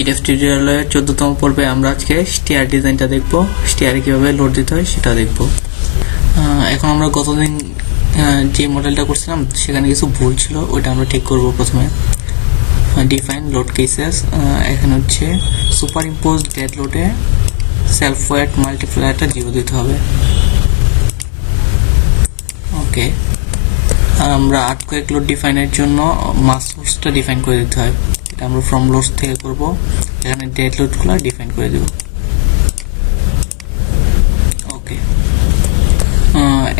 PDF টিউটোরিয়ালের 14তম পর্বে আমরা আজকে স্টেয়ার ডিজাইনটা দেখব, স্টেয়ারে কিভাবে লোড দিতে হয় সেটা দেখব। এখন আমরা গতদিন যে মডেলটা করছিলাম সেখানে কিছু ভুল ছিল, ওইটা আমরা ঠিক করব। প্রথমে ডিফাইন লোড কেসেস, এখানে হচ্ছে সুপার ইম্পোজ ডেড লোডে সেলফ ওয়েট মাল্টিপ্লায়ারটা 0 দিতে হবে। ওকে, আমরা আর্থকোয়েক লোড ডিফাইনের জন্য মাস সোর্সটা ডিফাইন করে দিতে হয়। এটা আমরা ফ্রম লোডস থেকে করব। এখানে ডেড লোডগুলো ডিফাইন করে দেব। ওকে,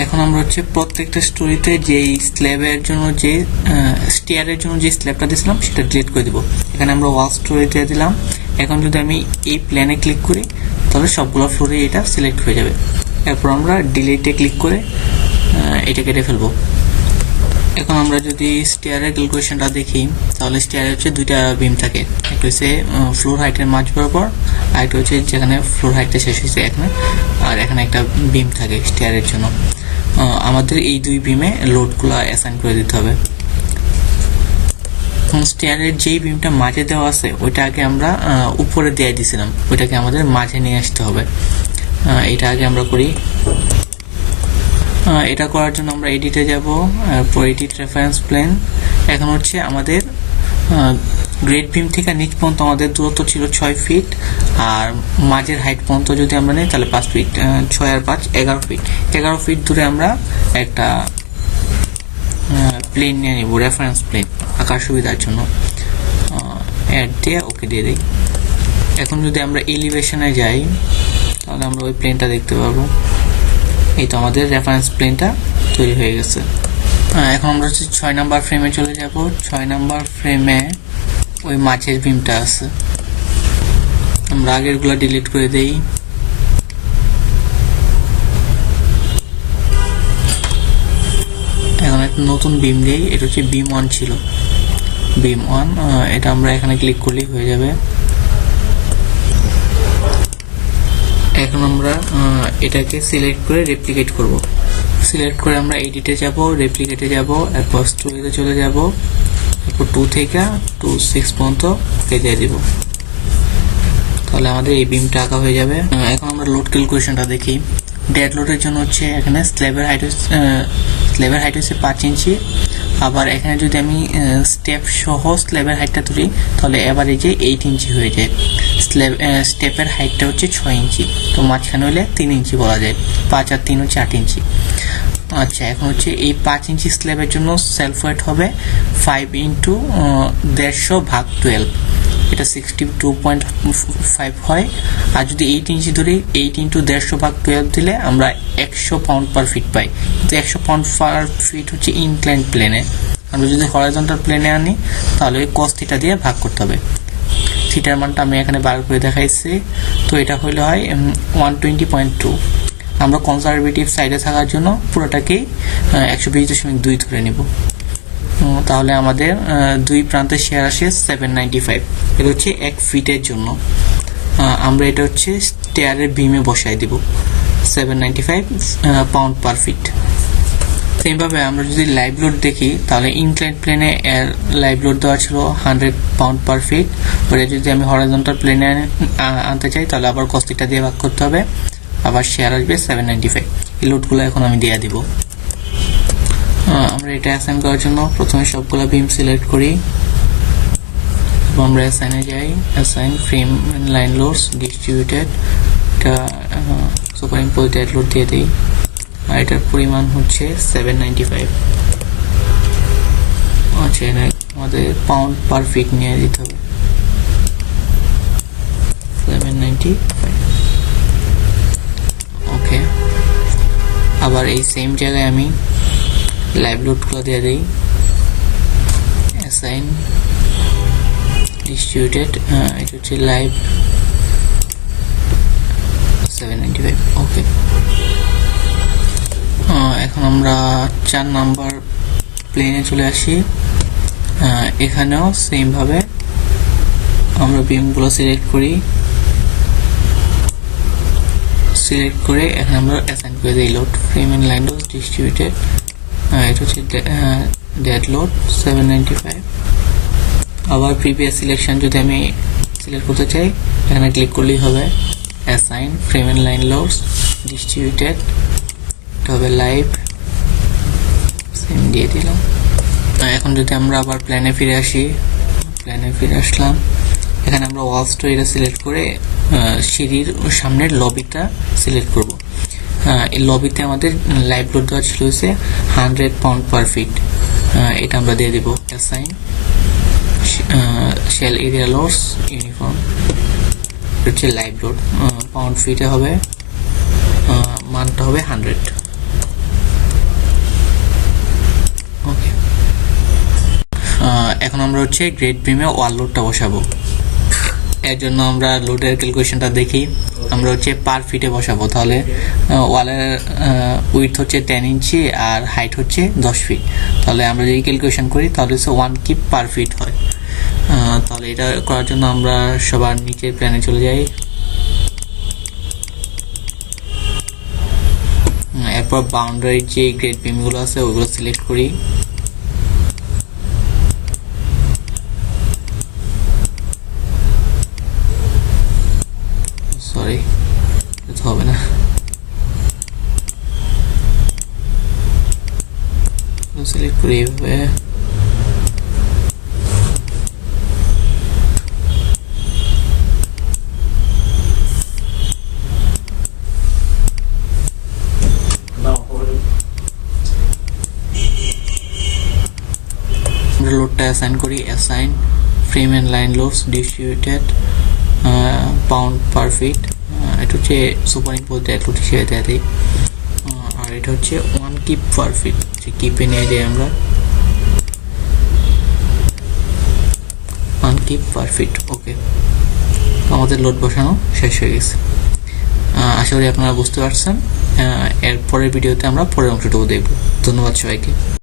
এখন আমরা হচ্ছে প্রত্যেকটা স্টোরিতে যেই স্ল্যাবের জন্য যে স্টেয়ারের জন্য যে স্ল্যাবটা দিয়েছিলাম সেটা ডিলিট করে দেব। এখানে আমরা ওয়াল স্টোরি দিয়ে দিলাম। এখন যদি আমি এই প্ল্যানে ক্লিক করি তাহলে সবগুলো ফ্লোরে এটা সিলেক্ট হয়ে যাবে। এরপর আমরা ডিলিটে ক্লিক করে এটা কেটে ফেলবো। এখন আমরা যদি স্টেয়ারের ক্যালকুলেশনটা দেখি তাহলে স্টেয়ারে হচ্ছে দুইটা বিম থাকে, একটা হচ্ছে ফ্লোর হাইটের মাঝ বরাবর, আর একটা হচ্ছে যেখানে ফ্লোর হাইটটা শেষ হয়েছে এখানে, আর এখানে একটা বিম থাকে স্টেয়ারের জন্য। আমাদের এই দুই বিমে লোডগুলো অ্যাসাইন করে দিতে হবে। স্টেয়ারের যেই বিমটা মাঝে দেওয়া আছে ওইটা আগে আমরা উপরে দিয়ে দিয়েছিলাম, ওইটাকে আমাদের মাঝে নিয়ে আসতে হবে। এটা আগে আমরা করি। এটা করার জন্য আমরা এডিটে যাব, এরপর এডিট রেফারেন্স প্লেন। এখন হচ্ছে আমাদের গ্রেড বিম থেকে নিচ পর্যন্ত আমাদের দূরত্ব ছিল 6 ফিট, আর মাঝের হাইট পর্যন্ত যদি আমরা নিই তাহলে 5 ফিট, 6 আর 5 11 ফিট। 11 ফিট দূরে আমরা একটা প্লেন নিয়ে নিব, রেফারেন্স প্লেন, আঁকার সুবিধার জন্য। অ্যাড দিয়ে ওকে দিয়ে দিই। এখন যদি আমরা এলিভেশনে যাই তাহলে আমরা ওই প্লেনটা দেখতে পাবো। এই তো আমাদের রেফারেন্স প্লেনটা তৈরি হয়ে গেছে। এখন আমরা হচ্ছে 6 নাম্বার ফ্রেমে চলে যাব। 6 নাম্বার ফ্রেমে ওই মাঝের বিমটা আছে, আমরা আগেরগুলো ডিলিট করে দেই। এখন একটা নতুন বিম দিই, এটা হচ্ছে বিম 1 ছিল, বিম 1। এটা আমরা এখানে ক্লিক করলেই হয়ে যাবে। এখন আমরা এটাকে সিলেক্ট করে রেপ্লিকেট করব। সিলেক্ট করে আমরা এডিটে যাব, রেপ্লিকেটে যাব, এরপর স্টোরিতে চলে যাব, এরপর 2 থেকে 2 6 পর্যন্ত দিয়ে দিব। তাহলে আমাদের এই বিমটা আঁকা হয়ে যাবে। এখন আমরা লোড ক্যালকুলেশনটা দেখি। ডেড লোডের জন্য হচ্ছে এখানে স্ল্যাবের হাইট হচ্ছে 5 ইঞ্চি। আবার এখানে যদি আমি স্টেপ সহ স্ল্যাবের হাইটটা তুলি তাহলে এভারেজে 8 ইঞ্চি হয়ে যায়। স্টেপের হাইটটা হচ্ছে 6 ইঞ্চি, তো মাঝখানে হলে 3 ইঞ্চি বলা যায়। 5 আর 3 হচ্ছে 8 ইঞ্চি। আচ্ছা, এখন হচ্ছে এই 5 ইঞ্চি স্ল্যাবের জন্য সেলফ ওয়েট হবে 5 × 150/12, এটা 62.5 হয়। আর যদি 8 ইঞ্চি ধরি 8 × 150/12 দিলে আমরা 100 পাউন্ড পার ফিট পাই। কিন্তু 100 পাউন্ড পার ফিট হচ্ছে ইনক্লাইন্ড প্লেনে। আমরা যদি হরাইজন্টাল প্লেনে আনি তাহলে ওই cos থিটা দিয়ে ভাগ করতে হবে। থিটার মানটা আমি এখানে বার করে দেখাইছি, তো এটা হইলে হয় 120.2। আমরা কনজারভেটিভ সাইডে থাকার জন্য পুরোটাকেই 120.2 ধরে নিব। তাহলে আমাদের দুই প্রান্তে শেয়ার আসে 795। এটা হচ্ছে 1 ফিটের জন্য। আমরা এটা হচ্ছে স্টেয়ারের বিমে বসাই দিব 795 পাউন্ড পার ফিট। সেমভাবে আমরা যদি লাইভ লোড দেখি তাহলে ইনক্লাইন্ড প্লেনে এর লাইভ লোড দেওয়া ছিল 100 পাউন্ড পার ফিট। ওটা যদি আমি হরাইজন্টাল প্লেনে আনতে চাই তাহলে আবার cos থিটা দিয়ে ভাগ করতে হবে, আবার শেয়ার আসবে 795। এই লোডগুলো এখন আমি দিয়ে দিব। আমরা এটা অ্যাসাইন করার জন্য প্রথমে সবগুলো বিম সিলেক্ট করি, এবং আমরা অ্যাসাইনে যাই। Assign frame line loads distributed, এটা সুপার ইম্পোজ ডেড লোড দিয়ে দিই, আর এটার পরিমাণ হচ্ছে 795। আচ্ছা, আমাদের পাউন্ড পার ফিট নিয়ে দিতে হবে 795। ওকে, আবার এই সেম জায়গায় আমি লাইভ লোডগুলো দিয়ে দিই। অ্যাসাইন ডিস্ট্রিবিউটেড, এটা হচ্ছে লাইভ 795। ওকে, এখন আমরা 4 নাম্বার প্লেনে চলে আসি। এখানেও সেম ভাবে আমরা বিমগুলো সিলেক্ট করি, সিলেক্ট করে এখানে আমরা অ্যাসাইন করে দিই load frame and line load distributed. এটা হচ্ছে ডেড লোড 795। আবার প্রিভিয়াস সিলেকশন যদি আমি সিলেক্ট করতে চাই, এখানে ক্লিক করলেই হবে। Assign frame and line loads distributed, এটা হবে লাইভ, সেম দিয়ে দিলাম। এখন যদি আমরা আবার প্ল্যানে ফিরে আসি, প্ল্যানে ফিরে আসলাম, এখানে আমরা ওয়াল স্টোরিটা সিলেক্ট করে সিঁড়ির সামনের লবিটা সিলেক্ট করব। এই লবিতে আমাদের লাইভ লোড দেওয়া ছিল হচ্ছে 100 পাউন্ড পার ফিট, এটা আমরা দিয়ে দেব। Assign shell area loads uniform, হচ্ছে লাইভ লোড পাউন্ড ফিটে হবে, মানটা হবে 100। ওকে, এখন আমরা হচ্ছে গ্রেড বিমে ওয়াল লোডটা বসাবো। এর জন্য আমরা লোডের ক্যালকুলেশনটা দেখি। আমরা হচ্ছে পার ফিটে বসাবো, তাহলে ওয়ালের উইডথ হচ্ছে 10 ইঞ্চি আর হাইট হচ্ছে 10 ফিট। তাহলে আমরা যদি ক্যালকুলেশন করি তাহলে হচ্ছে 1 কিপ পার ফিট হয়। তাহলে এটা করার জন্য আমরা সবার নিচের প্ল্যানে চলে যাই, এরপর বাউন্ডারির যে গ্রেড বিমগুলো আছে ওগুলো সিলেক্ট করি। সরি, এটা হবে না, সিলেক্ট করি এইভাবে। আমরা লোডটা অ্যাসাইন করি, assign frame and line loads distributed pound per feet, এটা হচ্ছে সুপার ইম্পোজ ডেট লোড হিসেবে দেওয়া দিই। আর এটা হচ্ছে 1 কিপ পার ফিট, যে কিপে নিয়ে যাই আমরা 1 কিপ পার ফিট। ওকে, আমাদের লোড বসানো শেষ হয়ে গেছে। আশা করি আপনারা বুঝতে পারছেন। এর পরের ভিডিওতে আমরা পরের অংশটুকু দেখব। ধন্যবাদ সবাইকে।